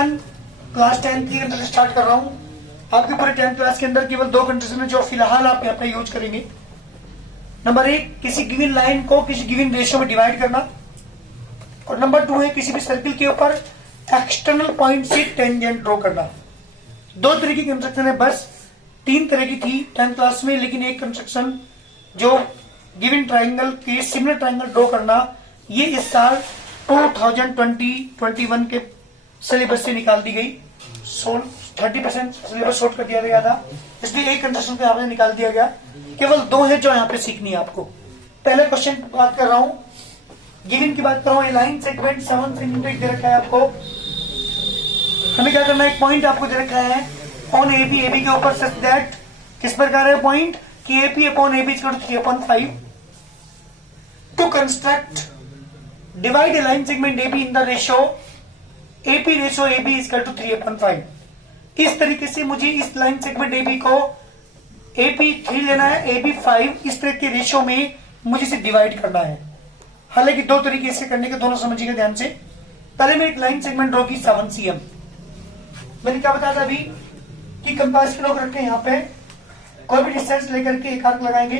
Construction class 10 के अंदर start कर रहा हूँ। आपके पूरे 10th क्लास के अंदर केवल 2 कंडीशन है जो फिलहाल आप यहाँ पे यूज करेंगे। नंबर 1, किसी गिवन लाइन को किसी गिवन रेशियो में डिवाइड करना, और नंबर 2 है किसी भी सर्किल के ऊपर एक्सटर्नल पॉइंट से टेंजेंट ड्रॉ करना। 2 तरह की कंस्ट्रक्शन है, बस 3 तरह की थी 10th क्लास में, लेकिन एक कंस्ट्रक्शन जो गिवन ट्राइंगल के सिमिलर ट्राइंगल ड्रॉ करना, ये इस साल 2020-21 के सिलेबस से निकाल दी गई। 30% सिलेबस शॉर्ट कर दिया गया था, इसलिए एक कंस्ट्रक्शन को यहाँ पे निकाल दिया गया। केवल 2 है जो यहाँ पे सीखनी है आपको। पहले क्वेश्चन बात कर रहा हूँ, गिवन की बात कर रहा हूँ। लाइन सेगमेंट 7 सेंटीमीटर दे रखा है आपको। हमें क्या करना है, एक पॉइंट आपको दे रखा है ऑन एबी, एबी के ऊपर सच दैट किस प्रकार है पॉइंट कि AP upon AB equal to 3/5 to construct divide a line segment AB in the ratio AP ratio AB equal to 3/5। इस तरीके से मुझे इस लाइन सेगमेंट एबी को एपी 3 लेना है, एबी 5, इस तरह के रेशियो में मुझे इसे डिवाइड करना है। हालांकि 2 तरीके से करने के, दोनों समझिएगा ध्यान से। पहले मैं एक लाइन सेगमेंट ड्रॉ की 7 cm। मैंने क्या बताया था अभी कि कंपास के लोग रखे हैं यहाँ पे, कोई भी डिस्टेंस लेकर के एक आर्क लगाएंगे,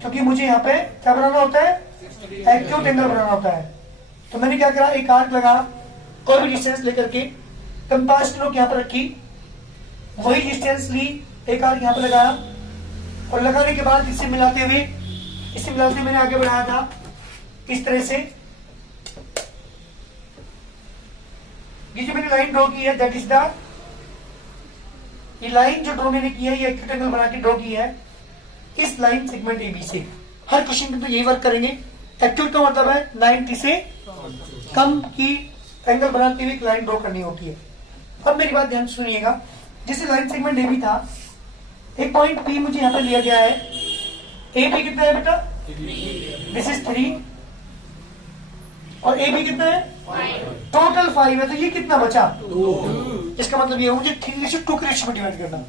क्योंकि मुझे यहाँ पे क्या बनाना होता है, एक्यूट एंगल बनाना होता है। तो मैंने क्या करा, एक आर्क लगा, कोई भी डिस्टेंस लेकर के कंपास के लोग यहाँ पर रखी, वही डिस्टेंस ली, एक आर्क यहाँ पे लगाया, और लगाने के बाद इसे मिलाते हुए मैंने आगे बढ़ाया था इस तरह से। ये जो मैंने लाइन ड्रॉ की है, दैट इज द, ये लाइन जो ड्रॉ मैंने की है, ये एक्यूट एंगल बना के ड्रॉ की है इस लाइन सेगमेंट एबी से। हर क्वेश्चन में तो यही वर्क करेंगे। एक्यूट का मतलब है 90 से कम की एंगल बनाते हुए एक लाइन ड्रॉ करनी होती है। अब मेरी बात ध्यान सुनिएगा, जैसे लाइन सेगमेंट एबी था, एक पॉइंट पी मुझे यहाँ पे लिया गया है। एबी कितना है बेटा, दिस इज 3, और एबी कितना है, टोटल 5 है। तो ये कितना बचा, 2। इसका मतलब ये मुझे 3:2 के रेशियो में डिवाइड करना।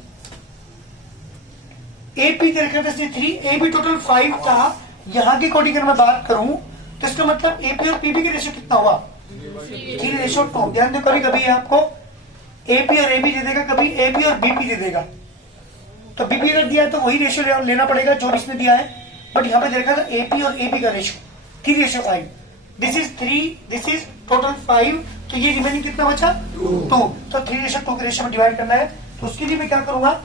एपी के रेखा 3, एबी टोटल 5 था। यहाँ के अकॉर्डिंग अगर मैं बात करूं तो इसका मतलब एपी और पीबी के रेशियो कितना हुआ, 3:2। ध्यान दो, कभी कभी आपको एपी और एबी दे देगा, कभी एबी और बीपी दे देगा। तो बीपी अगर दिया है तो वही रेशियो लेना पड़ेगा जो इसने दिया है, बट यहाँ पे देखा था एपी और एबी का ratio 3:5। This is 3, this is total 5, तो ये रिमेनिंग कितना बचा, 2। तो 3:2 के रेशियो में डिवाइड करना है। तो उसके लिए मैं क्या करूंगा,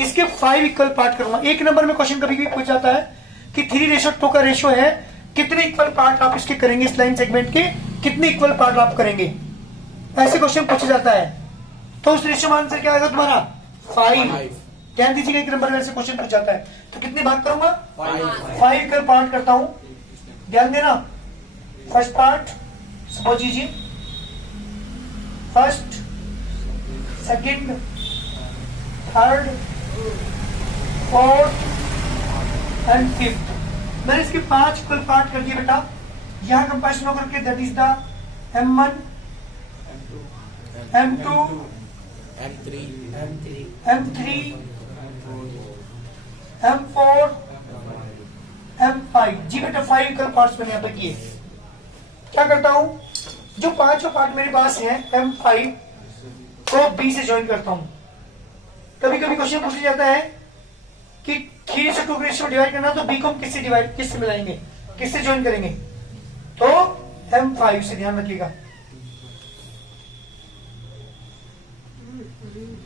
इसके 5 इक्वल पार्ट करूंगा। एक नंबर में क्वेश्चन कभी पूछ जाता है कि 3:2 का रेशियो है, कितने इक्वल पार्ट आप इसके करेंगे, इस लाइन सेगमेंट के कितने इक्वल पार्ट आप करेंगे, ऐसे क्वेश्चन पूछा जाता है। तो उस रेशियो में आंसर क्या आएगा तुम्हारा, 5। ध्यान दीजिएगा, एक नंबर में ऐसे क्वेश्चन पूछ जाता है तो कितने भाग करूंगा, 5 इक्वल पार्ट करता हूं। ध्यान देना, फर्स्ट पार्ट समझ लीजिए, first, second, third, fourth and fifth. मैंने इसके 5 इक्वल पार्ट कर दिए बेटा। यहाँ कंपेरिजन होकर के that is the M1, M2, M3, M4, M5। जी बेटा 5 इक्वल पार्ट्स मैंने यहाँ पे किए। क्या करता हूं, जो 5 पार्ट मेरे पास है M5 को B से ज्वाइन करता हूं। कभी कभी क्वेश्चन पूछा जाता है कि 3:2 के रेशियो में डिवाइड करना, तो B को हम किससे मिलाएंगे, किससे ज्वाइन करेंगे, तो M5 से। ध्यान रखिएगा,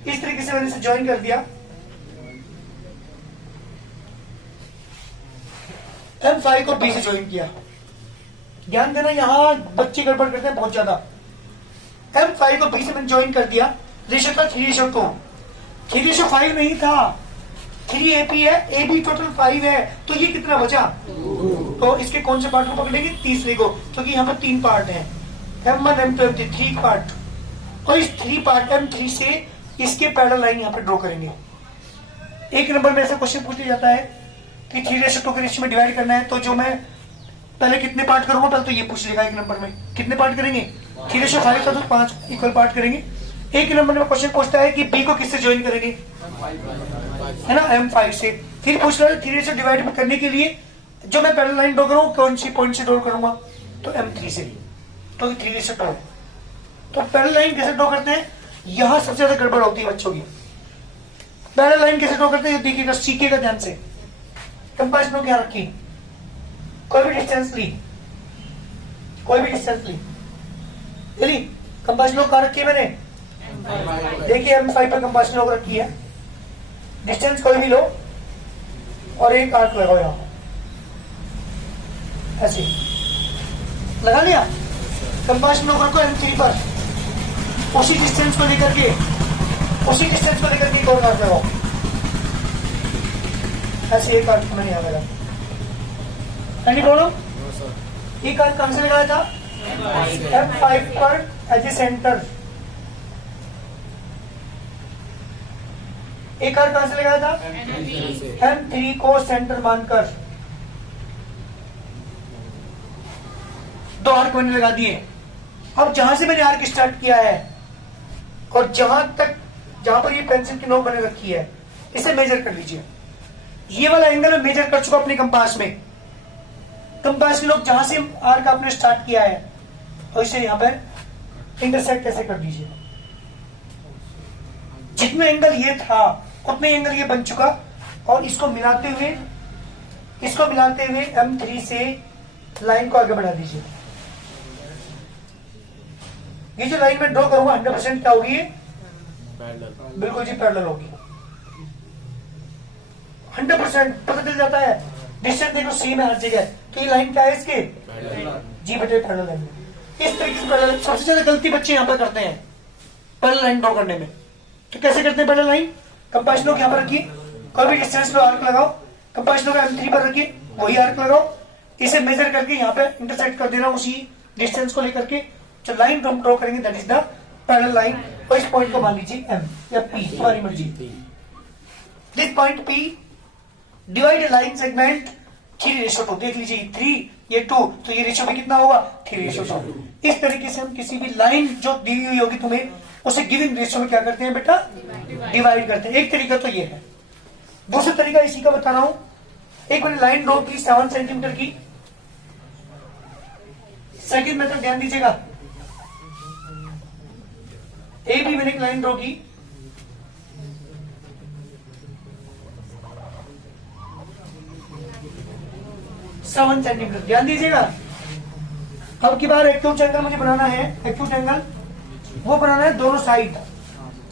इस तरीके से मैंने इसे ज्वाइन कर दिया। M5 को B से ज्वाइन किया। ध्यान देना, यहां बच्चे गड़बड़ करते हैं बहुत ज्यादा। M5 को B से मैंने ज्वाइन कर दिया, रेशियो था 3:2। 3:5 नहीं था, 3 AP है, AB टोटल 5 है, तो ये कितना बचा, 2। तो इसके कौन से पार्ट को पकड़ेंगे, तीसरे को, क्योंकि यहाँ पर 3 पार्ट है, M1, M2, M3, 3 पार्ट। और इस 3 पार्ट M3 से इसके पैरेलल लाइन यहाँ पे ड्रॉ करेंगे। एक नंबर में ऐसा क्वेश्चन पूछ लिया जाता है कि 3:2 के रेशियो में डिवाइड करना है, तो जो मैं पहले कितने पार्ट करूंगा, पहले तो ये पूछ लेगा एक नंबर में कितने पार्ट करेंगे, 3:5 था तो 5 इक्वल पार्ट करेंगे। एक नंबर में क्वेश्चन पूछता है कि B को किससे ज्वाइन करेंगे, है ना, M5 से। फिर पूछ रहा है 3 से डिवाइड करने के लिए जो मैं पैरेलल लाइन ड्रॉ करूँ कौन सी पॉइंट से ड्रॉ करूंगा, तो M3 से, तो 3:2 है। तो पैरेलल लाइन कैसे ड्रॉ करते हैं? यहां सबसे ज्यादा गड़बड़ होती है बच्चों की। पैरेलल लाइन कैसे ड्रॉ करते हैं देखिएगा, सीखिएगा ध्यान से। कंपास नो क्या रखी, कोई भी डिस्टेंस ली, कोई भी डिस्टेंस ली, कंपास नो कहां रखी है मैंने? देखिए M5 पर कंपास नो रखी है। डिस्टेंस कोई भी लो और एक आर्क लगाओ यहां, ऐसे लगा लिया। कंपास नो रखो M3 पर, उसी डिस्टेंस को लेकर के एक और आर्क लगाओ, ऐसे एक आर्क मैंने यहां लगा। Any problem? एक आर्क कहां से लगाया था? M5 पर एज ए सेंटर। एक आर्क कहां से लगाया था? M3 को सेंटर मानकर। दो आर्क मैंने लगा दिए। अब जहां से मैंने आर्क स्टार्ट किया है और जहां पर ये पेंसिल की नोक बने रखी है, इसे मेजर कर लीजिए। ये वाला एंगल मैं मेजर कर चुका अपने कंपास में। कंपास की नोक जहां से आर्क आपने स्टार्ट किया है तो इसे यहां पर इंटरसेक्ट कैसे कर दीजिए। जितना एंगल ये था उतने एंगल ये बन चुका, और इसको मिलाते हुए M3 से लाइन को आगे बढ़ा दीजिए। ये जो लाइन में ड्रॉ करूंगा 100% क्या होगी? बिल्कुल जी पैरेलल होगी। 100% पता चल जाता है। डिस्टेंस देखो सेम है हर जगह, तो ये लाइन क्या है इसके? जी बेटे पैरेलल है। इस तरीके से पैरेलल, सबसे ज्यादा गलती बच्चे यहाँ पर करते हैं पैरेलल लाइन ड्रॉ करने में। तो कैसे करते हैं पैरेलल लाइन? कंपास नो यहाँ पर रखिए, कोई भी डिस्टेंस पे आर्क लगाओ, कंपास नो M3 पर रखिए, वही आर्क लगाओ, इसे मेजर करके यहाँ पे इंटरसेक्ट कर देना उसी डिस्टेंस को लेकर के। जो लाइन हम ड्रॉ करेंगे that is the parallel line. और इस पॉइंट को मान लीजिए M या P, तुम्हारी मर्जी। This point P divide line segment 3:2। देख लीजिए 3 ये 2, तो ये रेशियो में कितना होगा? 3:2। इस तरीके से हम किसी भी लाइन जो दी हुई होगी तुम्हें, उसे गिवन रेशियो में क्या करते हैं बेटा? डिवाइड करते हैं। एक तरीका तो ये है। दूसरा तरीका इसी का बता रहा हूं। एक मैंने लाइन ड्रॉ की 7 सेंटीमीटर की। सेकंड मेथड ध्यान दीजिएगा। ए भी मैंने एक लाइन ड्रॉ की, सेवन सेंटीमीटर, ध्यान दीजिएगा। अब की बार एक्यूट एंगल मुझे बनाना है। एक्यूट एंगल वो बनाना है दोनों साइड,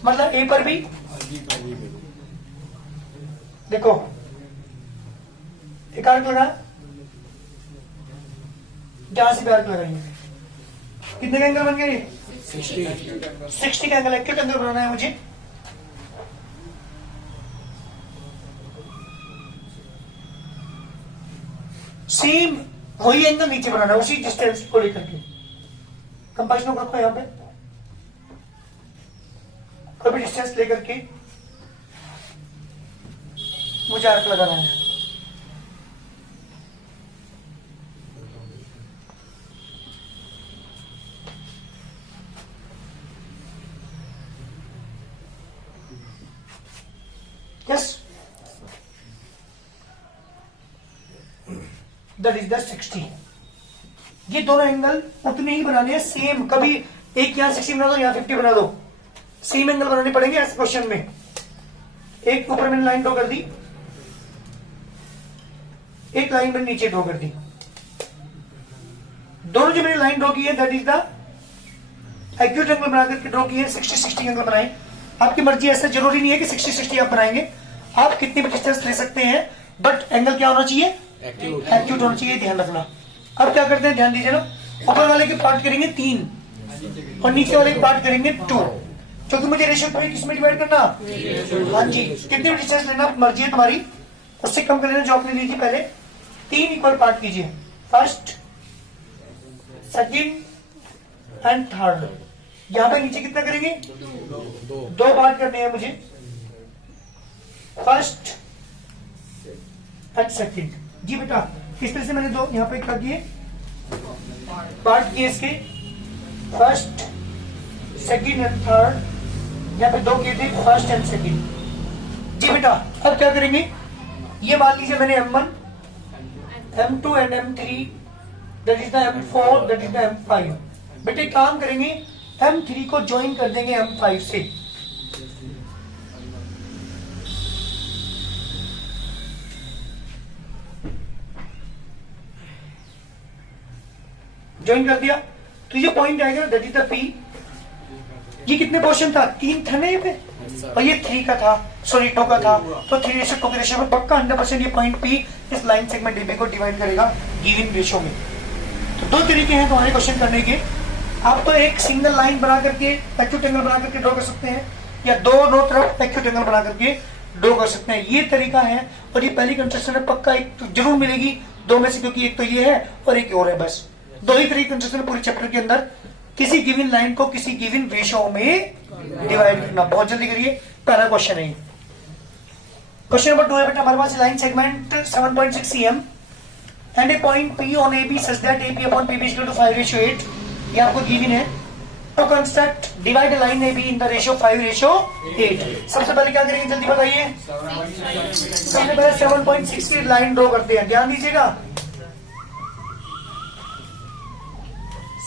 मतलब ए पर भी। देखो एक आर्क लगा, जहां से भी आर्क लगाइए, कितने का एंगल बन गया? 60 का एंगल, एक्यूट एंगल बनाना है मुझे। सेम वही एंगल नीचे बनाना है, उसी डिस्टेंस को लेकर के। कंपास नो रखो यहां पे, कोई भी डिस्टेंस लेकर के मुझे आर्क लगाना है। Yes, that is the 60। ये दोनों एंगल उतने ही बनाने हैं सेम। कभी एक यहां 60 बना दो, यहां 50 बना दो, सेम एंगल बनाने पड़ेंगे ऐसे क्वेश्चन में। एक ऊपर मैंने लाइन ड्रॉ कर दी, एक लाइन मैंने नीचे ड्रॉ कर दी। दोनों जो मैंने लाइन ड्रॉ की है that is the acute angle बना करके ड्रॉ की है। 60-60 एंगल बनाए, आपकी मर्जी। ऐसा जरूरी नहीं है कि 60-60 आप बनाएंगे, आप कितनी भी डिस्टेंस ले सकते हैं, बट एंगल क्या होना चाहिए? एक्यूट होना चाहिए, ध्यान रखना। अब क्या करते हैं, ध्यान दीजिए ना। ऊपर वाले के पार्ट करेंगे 3 और नीचे वाले के पार्ट करेंगे 2, क्योंकि मुझे रेशियो को किसमें डिवाइड करना? हाँ जी, कितनी भी डिस्टेंस लेना मर्जी है तुम्हारी, उससे कम कर लेना जो आपने ली थी पहले। 3 इक्वल पार्ट कीजिए, फर्स्ट, सेकंड एंड थर्ड। यहां पे नीचे कितना करेंगे? 2 पार्ट करने हैं मुझे, फर्स्ट एंड सेकंड। जी बेटा, किस तरह से मैंने 2 यहाँ पे क्या किए? पार्ट किए इसके, फर्स्ट, सेकंड एंड थर्ड। यहाँ पे 2 किए थे, फर्स्ट एंड सेकंड। जी बेटा, अब क्या करेंगे? ये मान लीजिए मैंने M1, M2 and M3, that is the M4, that is the M5। बेटे काम करेंगे, M3 को ज्वाइन कर देंगे M5 से। ज्वाइन कर दिया तो ये पॉइंट आएगा, दैट इज द P। ये कितने पोर्शन था, 3 था ना ये पे, और ये 3 का था, सॉरी 2 का था, तो 3:2 के रेशियो में पक्का 100% ये पॉइंट P इस लाइन सेगमेंट DB को डिवाइड करेगा गिवन रेशियो में। तो 2 तरीके हैं तुम्हारे क्वेश्चन करने के। आप तो एक सिंगल लाइन बना करके एक्यूट एंगल बना करके ड्रॉ कर सकते हैं, या दोनों तरफ एक्यूट एंगल बना करके ड्रॉ कर सकते हैं, ये तरीका है। और ये पहली कंस्ट्रक्शन में पक्का एक तो जरूर मिलेगी, 2 में से, क्योंकि एक तो ये है और एक और है, बस 2 ही तरीके कंस्ट्रक्शन पूरे चैप्टर के अंदर, किसी गिवन लाइन को किसी गिवन रेशियो में डिवाइड करना। बहुत जल्दी करिए, पहला क्वेश्चन है। क्वेश्चन नंबर 2 है बेटा हमारे पास, line segment 7.6 cm and a point P on AB such that AP upon PB equal to 5:8, ये आपको गिवन है। तो construct divide line AB in the ratio 5:8। सबसे पहले क्या करेंगे जल्दी बताइए, सबसे पहले 7.6 की लाइन ड्रॉ करते हैं, ध्यान दीजिएगा।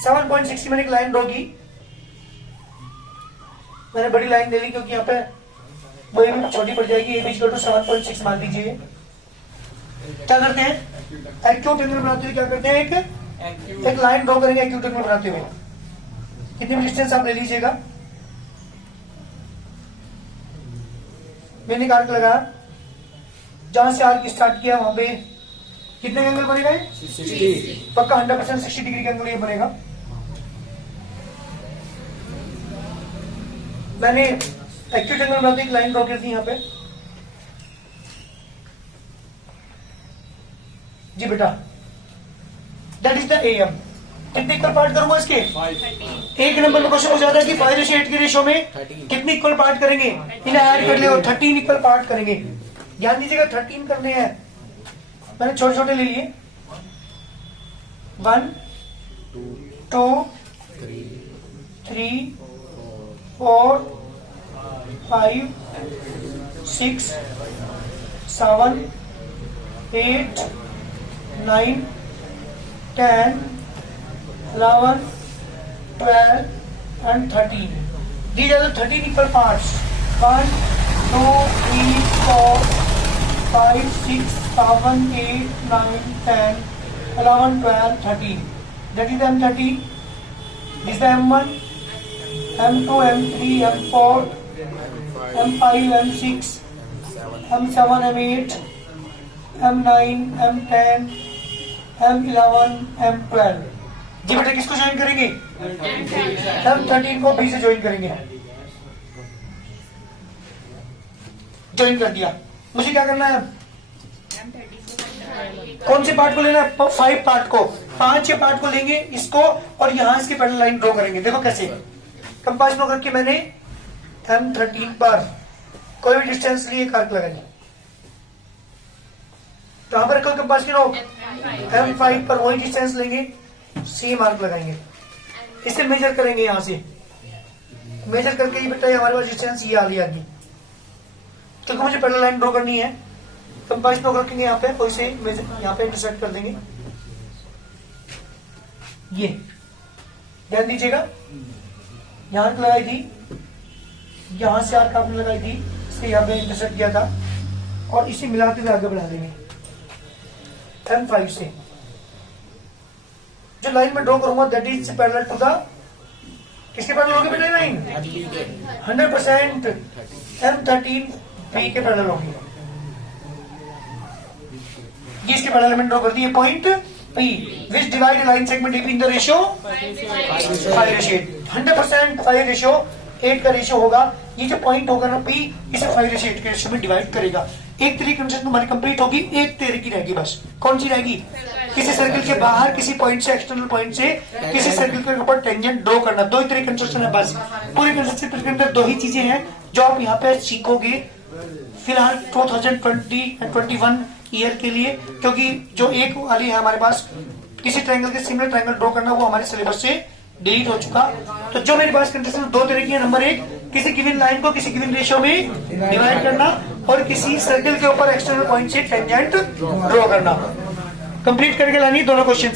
7.6 की मैंने एक लाइन ड्रॉ की, मैंने बड़ी लाइन ले ली क्योंकि यहाँ पे वही भी छोटी पड़ जाएगी। AB इक्वल टू 7.6 मान लीजिए। क्या करते हैं, एक्यूट एंगल बनाते हुए क्या करते हैं, एक लाइन ड्रॉ करेंगे एक्यूट एंगल बनाते हुए। कितनी डिस्टेंस आप ले लीजिएगा, मैंने आर्क लगाया, जहां से आर्क स्टार्ट किया वहां पे कितने एंगल बनेगा, 60, पक्का 100% 60 डिग्री का एंगल ये बनेगा। मैंने एक्यूट एंगल बनाते एक लाइन ड्रॉ कर दी यहाँ पे जी बेटा, दैट इज द AM। कितने इक्वल पार्ट करूंगा इसके, 1 नंबर में क्वेश्चन हो जाता है कि 5:8 के रेशियो में कितने इक्वल पार्ट करेंगे, इन्हें ऐड कर ले और 13 इक्वल पार्ट करेंगे। ध्यान दीजिएगा 13 करने हैं, मैंने छोटे छोटे ले लिए, 1 2 3 4 5 6 7 8 9 10 11 12 and 13. These are the 13 equal parts. 1 2 3 4 5 6 7 8 9 10 11 12 13. That is M13. This is the M1, M2, M3, M4, M5, M6, M7, M8, M9, M10, M11, M12. जी बेटा किसको ज्वाइन करेंगे, M13 को B से ज्वाइन करेंगे। ज्वाइन कर दिया, मुझे क्या करना है, कौन से पार्ट को लेना है, 5 पार्ट को, 5 पार्ट को लेंगे इसको, और यहां इसकी पैरेलल लाइन ड्रॉ करेंगे। देखो कैसे, कंपास ड्रॉ करके मैंने M13 पर कोई भी डिस्टेंस लिए आर्क लगाएंगे, कहां पर रखो कंपास की नोक, M5 पर वही डिस्टेंस लेंगे, C मार्क लगाएंगे, इसे मेजर करेंगे, यहां से मेजर करके ये बेटा हमारे पास डिस्टेंस ये आ रही आगे, क्योंकि मुझे पैरेलल लाइन ड्रॉ करनी है। कंपास ड्रॉ रखेंगे यहाँ पे, कोई से यहाँ पे इंटरसेक्ट कर देंगे, ये ध्यान दीजिएगा, यहां लगाई थी, यहां से आर्क आपने लगाई थी, इसके यहाँ पे इंटरसेक्ट किया था, और इसे मिलाते हुए आगे बढ़ा देंगे M5 से। जो लाइन में ड्रॉ करूंगा that is parallel to the, किसके पैरेलल होगी बेटा लाइन, 100% M13 B के पैरेलल होगी। ये इसके पैरेलल में ड्रॉ कर दिए point P which divide line segment DP in the ratio 5:8। 100% 5:8 का रेशियो होगा। ये जो पॉइंट होगा ना P, इसे 5:8 के रेशियो में डिवाइड करेगा। एक तरीके कंसेप्ट हमारी कंप्लीट होगी, एक तरीके रहेगी बस। कौन सी रहेगी, किसी सर्कल के बाहर किसी पॉइंट से, एक्सटर्नल पॉइंट से किसी सर्कल के ऊपर टेंजेंट ड्रॉ करना। 2 ही तरीके कंस्ट्रक्शन है बस, पूरे कंस्ट्रक्शन के अंदर 2 ही चीजें हैं जो आप यहाँ पे सीखोगे फिलहाल 2020 और 21 ईयर के लिए, क्योंकि जो एक वाली है हमारे पास किसी ट्रायंगल के सिमिलर ट्रायंगल ड्रॉ करना, वो हमारे सिलेबस से डिलीट हो चुका। तो जो मेरे पास कंडीशन 2 तरह की है, नंबर 1 किसी गिवन लाइन को किसी गिवन रेशियो में डिवाइड करना, और किसी सर्कल के ऊपर एक्सटर्नल पॉइंट से टेंजेंट ड्रॉ करना। कंप्लीट करके लानी दोनों क्वेश्चन।